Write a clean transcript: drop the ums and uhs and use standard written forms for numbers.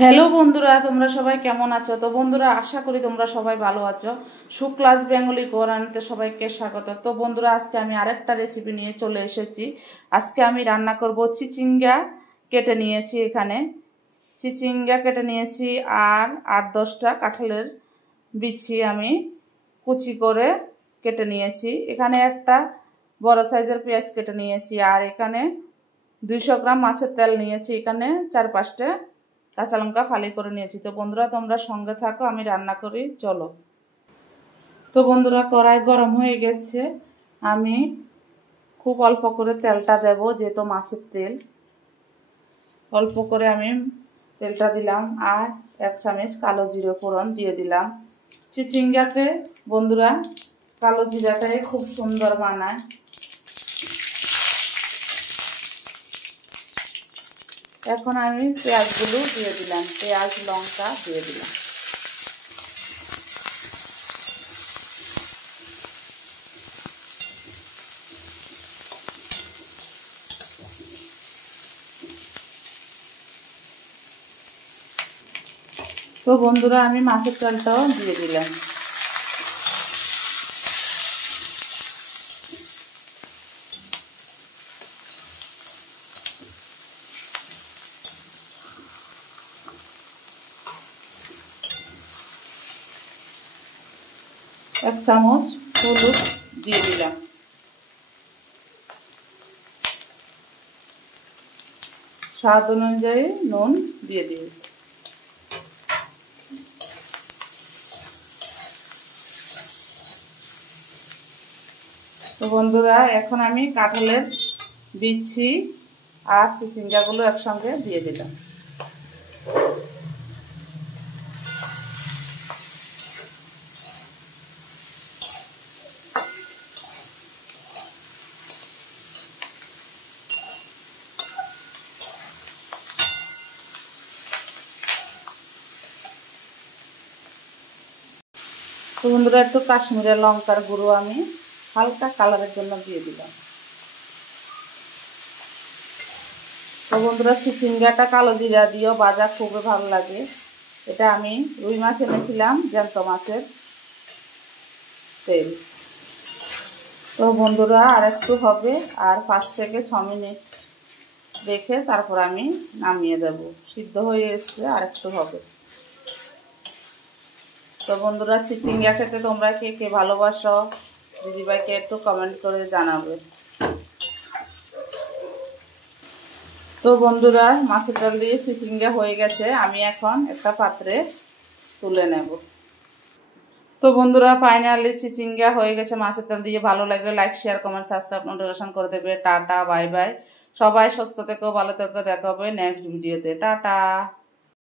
Hello বন্ধুরা, তোমরা সবাই কেমন আছো? তো বন্ধুরা, আশা করি তোমরা সবাই ভালো আছো। সুক্লাস বেঙ্গলি কোরআনতে সবাইকে স্বাগত। তো বন্ধুরা, আজকে আমি আরেকটা রেসিপি নিয়ে চলে এসেছি। আজকে আমি রান্না করব চিচিঙ্গা। কেটে নিয়েছি, এখানে চিচিঙ্গা কেটে নিয়েছি, আর 8-10টা কাঁঠালের বিচি আমি কুচি করে কেটে নিয়েছি। এখানে একটা বড় সাইজের পেঁয়াজ কেটে নিয়েছি, আর এখানে 200 গ্রাম মাছের তেল নিয়েছি। এখানে 4-5টা কাঁচা লঙ্কা ফালি করে নিয়েছি। তো বন্ধুরা, তোমরা সঙ্গে থাকো, আমি রান্না করি, চলো। তো বন্ধুরা, কড়াই গরম হয়ে গেছে। আমি খুব অল্প করে তেলটা দেব, যেহেতু মাছের তেল। অল্প করে আমি তেলটা দিলাম, আর 1 চামচ কালো জিরে ফোড়ন দিয়ে দিলাম। চিচিঙ্গাতে বন্ধুরা কালো জিরাটাই খুব সুন্দর বানায়। এখন আমি পেঁয়াজগুলো দিয়ে দিলাম, পেঁয়াজ লঙ্কা দিয়ে দিলাম। তো বন্ধুরা, আমি মাছের তেলটাও দিয়ে দিলাম। এক চামচ হলুদ দিয়ে দিলাম। স্বাদ অনুযায়ী নুন দিয়ে দিয়েছি। তো বন্ধুরা, এখন আমি কাঁঠালের বিচি আর চিচিঙ্গাগুলো একসঙ্গে দিয়ে দিলাম। তো বন্ধুরা, একটু কাশ্মীরি লঙ্কার গুঁড়ো আমি হালকা কালারের জন্য দিয়ে দিলাম। তো বন্ধুরা, চিচিঙ্গাটা কালো জিরা দিয়েও ভাজা খুবই ভালো লাগে। এটা আমি রুই মাছ এনেছিলাম, জ্যান্ত মাছের তেল। তো বন্ধুরা, আর একটু হবে, আর 5 থেকে 6 মিনিট রেখে তারপর আমি নামিয়ে দেব। সিদ্ধ হয়ে এসছে, আর একটু হবে। তো বন্ধুরা, চিচিঙ্গা খেতে তোমরা কে কে ভালোবাসো, দিদিভাইকে একটু কমেন্ট করে জানাবে। তো বন্ধুরা, মাছের তেল দিয়ে চিচিঙ্গা হয়ে গেছে, আমি এখন একটা পাত্রে তুলে নেব। তো বন্ধুরা, ফাইনালি চিচিঙ্গা হয়ে গেছে মাছের তেল দিয়ে। ভালো লাগলে like, share, comment, subscribe, notification করে দেবে। Tata, bye bye. সবাই সুস্থ থেকো, ভালো থেকো, দেখা হবে নেক্সট ভিডিওতে। টাটা।